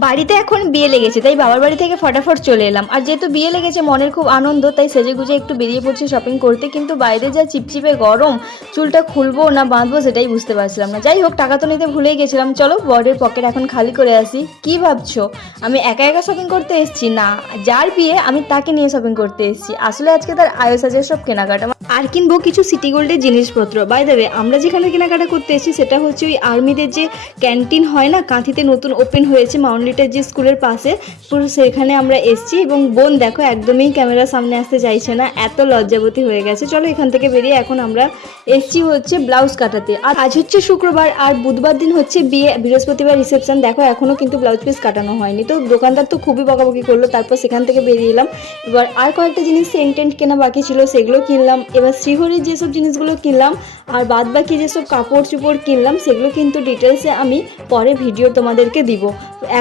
বাড়িতে এখন বিয়ে লেগেছে, তাই বাবার বাড়ি থেকে ফটাফট চলে এলাম। আর যেহেতু বিয়ে লেগেছে মনের খুব আনন্দ, তাই সেজেগুজে একটু বেরিয়ে পড়ছি শপিং করতে। কিন্তু বাইরে যা চিপচিপে গরম, চুলটা খুলবো না বাঁধবো সেটাই বুঝতে পারছিলাম না। যাই হোক, টাকা তো নিতে ভুলেই গেছিলাম। চলো বরের পকেট এখন খালি করে আসি। কি ভাবছো আমি একা একা শপিং করতে এসেছি? না, যার বিয়ে আমি তাকে নিয়ে শপিং করতে এসেছি। আসলে আজকে তার আয়োসাজের সব কেনাকাটা, আর কিনবো কিছু সিটি গোল্ডের জিনিসপত্র। বাই দ্য ওয়ে, আমরা যেখানে কেনাকাটা করতে এসেছি সেটা হচ্ছে ওই আর্মিদের যে ক্যান্টিন হয় না, কাঁথিতে নতুন ওপেন হয়েছে মাউন্টলিটার যে স্কুলের পাশে, পুরো সেখানে আমরা এসেছি। এবং বোন দেখো একদমই ক্যামেরার সামনে আসতে চাইছে না, এত লজ্জাবতী হয়ে গেছে। চলো এখান থেকে বেরিয়ে এখন আমরা এসেছি হচ্ছে ব্লাউজ কাটাতে। আর আজ হচ্ছে শুক্রবার, আর বুধবার দিন হচ্ছে বিয়ে, বৃহস্পতিবার রিসেপশন। দেখো এখনও কিন্তু ব্লাউজ পিস কাটানো হয়নি। তো দোকানদার তো খুবই বকাবকি করলো, তারপর সেখান থেকে বেরিয়ে এলাম। এবার আর কয়েকটা জিনিস সেন্টেন্ট কেনা বাকি ছিল, সেগুলো কিনলাম। এবার শ্রীহরির যেসব জিনিসগুলো কিনলাম আর বাদ বাকি যেসব কাপড় চোপড় কিনলাম সেগুলো কিন্তু ডিটেলসে আমি পরে ভিডিও তোমাদেরকে দিব। এখন